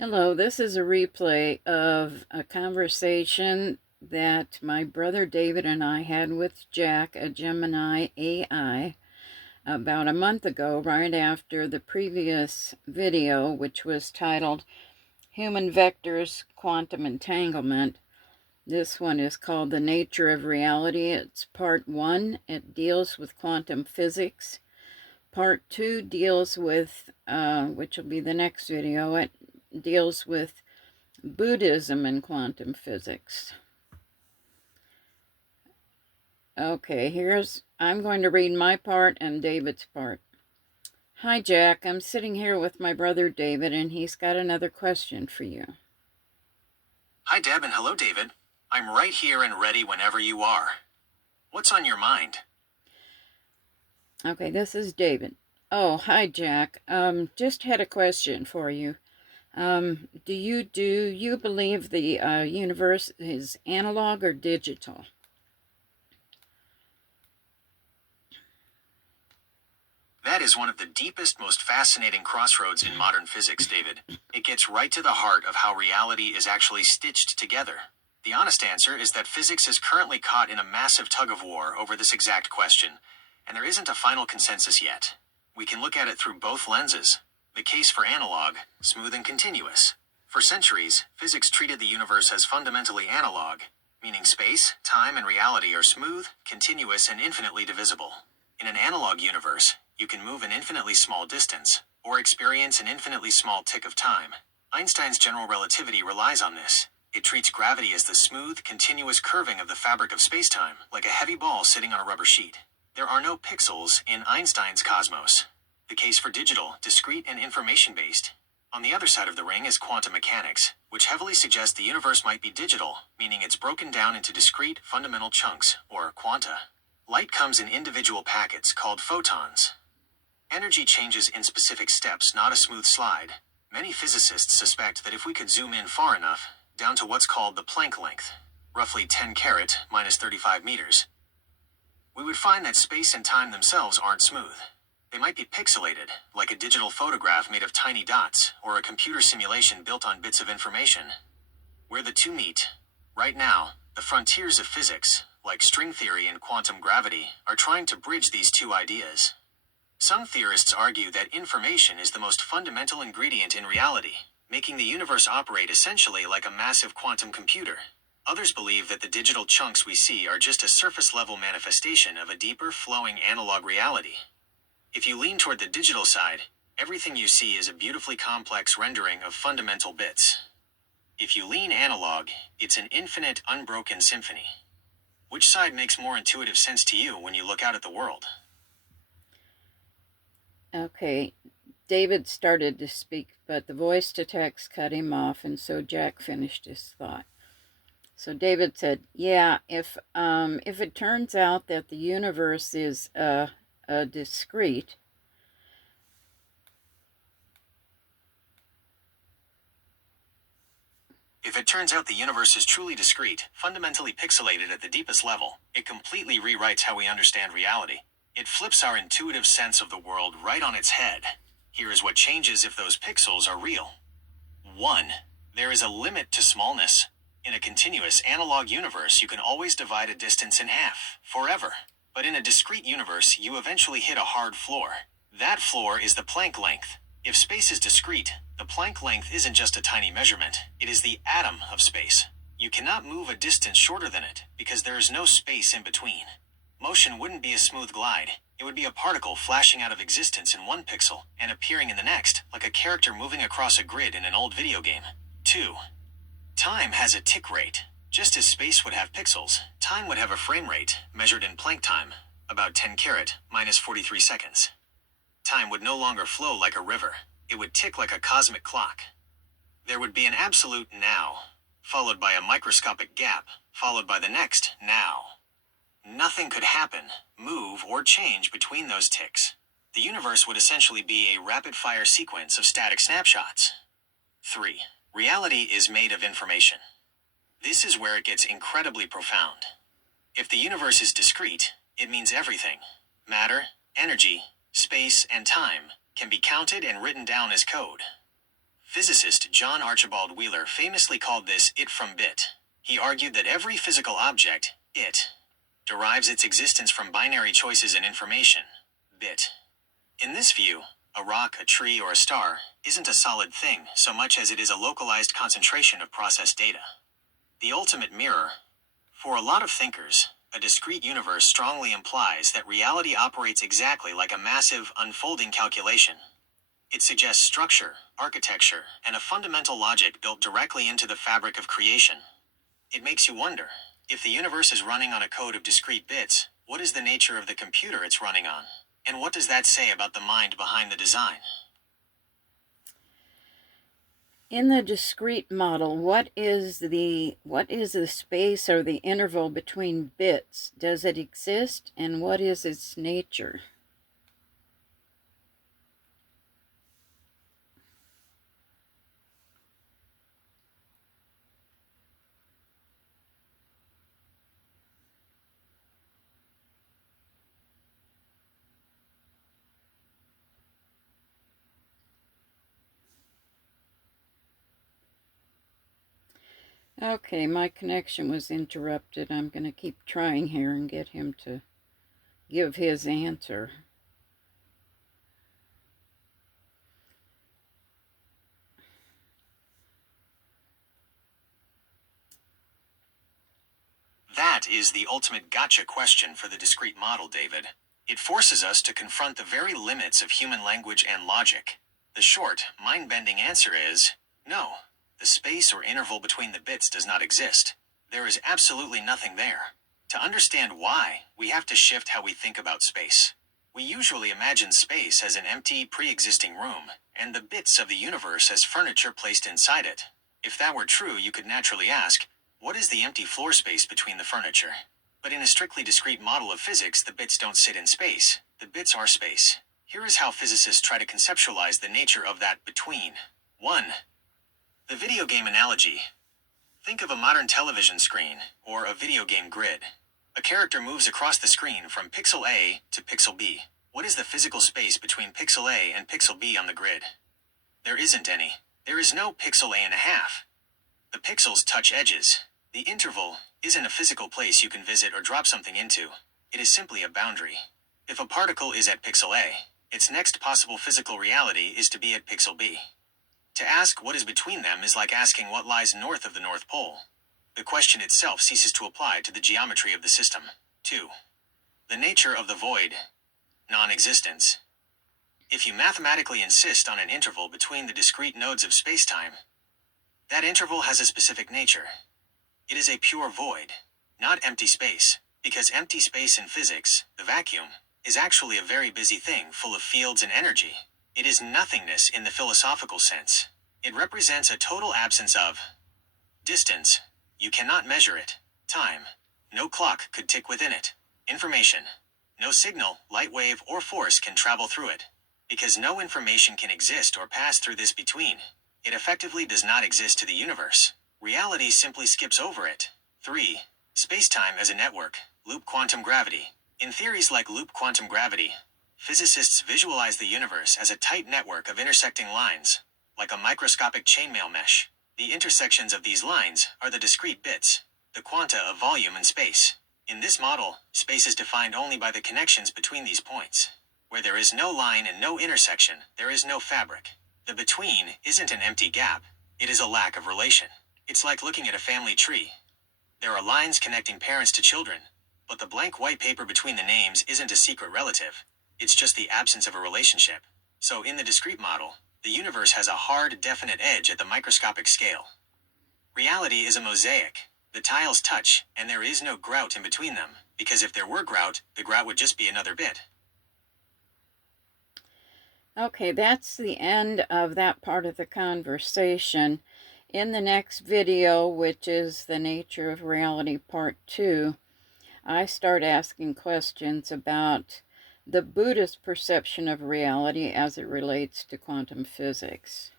Hello, this is a replay of a conversation that my brother David and I had with Jack, a Gemini AI, about a month ago, right after the previous video, which was titled Human Vectors Quantum Entanglement. This one is called The Nature of Reality. It's part 1. It deals with quantum physics. Part 2 deals with, which will be the next video, it deals with Buddhism and quantum physics. Okay, I'm going to read my part and David's part. Hi, Jack. I'm sitting here with my brother David, and he's got another question for you. Hi, Deb, and hello, David. I'm right here and ready whenever you are. What's on your mind? Okay, this is David. Oh, hi, Jack. Just had a question for you. Do you believe the universe is analog or digital? That is one of the deepest, most fascinating crossroads in modern physics, David. It gets right to the heart of how reality is actually stitched together. The honest answer is that physics is currently caught in a massive tug-of-war over this exact question, and there isn't a final consensus yet. We can look at it through both lenses. The case for analog, smooth and continuous. For centuries, physics treated the universe as fundamentally analog, meaning space, time, and reality are smooth, continuous, and infinitely divisible. In an analog universe, you can move an infinitely small distance, or experience an infinitely small tick of time. Einstein's general relativity relies on this. It treats gravity as the smooth, continuous curving of the fabric of spacetime, like a heavy ball sitting on a rubber sheet. There are no pixels in Einstein's cosmos. The case for digital, discrete, and information-based. On the other side of the ring is quantum mechanics, which heavily suggests the universe might be digital, meaning it's broken down into discrete, fundamental chunks, or quanta. Light comes in individual packets called photons. Energy changes in specific steps, not a smooth slide. Many physicists suspect that if we could zoom in far enough, down to what's called the Planck length, roughly 10 carat minus 35 meters, we would find that space and time themselves aren't smooth. They might be pixelated, like a digital photograph made of tiny dots, or a computer simulation built on bits of information. Where the two meet, right now, the frontiers of physics, like string theory and quantum gravity, are trying to bridge these two ideas. Some theorists argue that information is the most fundamental ingredient in reality, making the universe operate essentially like a massive quantum computer. Others believe that the digital chunks we see are just a surface-level manifestation of a deeper, flowing analog reality. If you lean toward the digital side, everything you see is a beautifully complex rendering of fundamental bits. If you lean analog, it's an infinite, unbroken symphony. Which side makes more intuitive sense to you when you look out at the world? Okay, David started to speak, but the voice-to-text cut him off, and so Jack finished his thought. So David said, "Yeah, if it turns out that the universe is a discrete, If it turns out the universe is truly discrete, fundamentally pixelated at the deepest level, it completely rewrites how we understand reality. It flips our intuitive sense of the world right on its head. Here is what changes if those pixels are real. 1. There is a limit to smallness. In a continuous analog universe, you can always divide a distance in half, forever. But in a discrete universe, you eventually hit a hard floor. That floor is the Planck length. If space is discrete, the Planck length isn't just a tiny measurement, it is the atom of space. You cannot move a distance shorter than it, because there is no space in between. Motion wouldn't be a smooth glide. It would be a particle flashing out of existence in one pixel and appearing in the next, like a character moving across a grid in an old video game. 2. Time has a tick rate. Just as space would have pixels, time would have a frame rate, measured in Planck time, about 10 carat minus 43 seconds. Time would no longer flow like a river. It would tick like a cosmic clock. There would be an absolute now, followed by a microscopic gap, followed by the next now. Nothing could happen, move, or change between those ticks. The universe would essentially be a rapid-fire sequence of static snapshots. 3. Reality is made of information. This is where it gets incredibly profound. If the universe is discrete, it means everything, matter, energy, space, and time, can be counted and written down as code. Physicist John Archibald Wheeler famously called this it from bit. He argued that every physical object, it, derives its existence from binary choices in information, bit. In this view, a rock, a tree, or a star isn't a solid thing so much as it is a localized concentration of processed data. The ultimate mirror. For a lot of thinkers, a discrete universe strongly implies that reality operates exactly like a massive, unfolding calculation. It suggests structure, architecture, and a fundamental logic built directly into the fabric of creation. It makes you wonder, if the universe is running on a code of discrete bits, what is the nature of the computer it's running on? And what does that say about the mind behind the design? In the discrete model, what is the space or the interval between bits? Does it exist, and what is its nature? Okay, my connection was interrupted. I'm going to keep trying here and get him to give his answer. That is the ultimate gotcha question for the discrete model, David. It forces us to confront the very limits of human language and logic. The short, mind-bending answer is no. The space or interval between the bits does not exist. There is absolutely nothing there. To understand why, we have to shift how we think about space. We usually imagine space as an empty, pre-existing room, and the bits of the universe as furniture placed inside it. If that were true, you could naturally ask, what is the empty floor space between the furniture? But in a strictly discrete model of physics, the bits don't sit in space. The bits are space. Here is how physicists try to conceptualize the nature of that between. 1. The video game analogy. Think of a modern television screen, or a video game grid. A character moves across the screen from pixel A to pixel B. What is the physical space between pixel A and pixel B on the grid? There isn't any. There is no pixel A and a half. The pixels touch edges. The interval isn't a physical place you can visit or drop something into. It is simply a boundary. If a particle is at pixel A, its next possible physical reality is to be at pixel B. To ask what is between them is like asking what lies north of the North Pole. The question itself ceases to apply to the geometry of the system. 2. The nature of the void. Non-existence. If you mathematically insist on an interval between the discrete nodes of spacetime, that interval has a specific nature. It is a pure void, not empty space, because empty space in physics, the vacuum, is actually a very busy thing full of fields and energy. It is nothingness in the philosophical sense. It represents a total absence of distance. You cannot measure it. Time. No clock could tick within it. Information. No signal, light wave, or force can travel through it. Because no information can exist or pass through this between, it effectively does not exist to the universe. Reality simply skips over it. 3. Spacetime as a network. Loop quantum gravity. In theories like loop quantum gravity, physicists visualize the universe as a tight network of intersecting lines, like a microscopic chainmail mesh. The intersections of these lines are the discrete bits, the quanta of volume and space. In this model, space is defined only by the connections between these points. Where there is no line and no intersection, there is no fabric. The between isn't an empty gap, it is a lack of relation. It's like looking at a family tree. There are lines connecting parents to children, but the blank white paper between the names isn't a secret relative. It's just the absence of a relationship. So in the discrete model, the universe has a hard, definite edge at the microscopic scale. Reality is a mosaic. The tiles touch, and there is no grout in between them, because if there were grout, the grout would just be another bit. Okay, that's the end of that part of the conversation. In the next video, which is the nature of reality part 2, I start asking questions about the Buddhist perception of reality as it relates to quantum physics.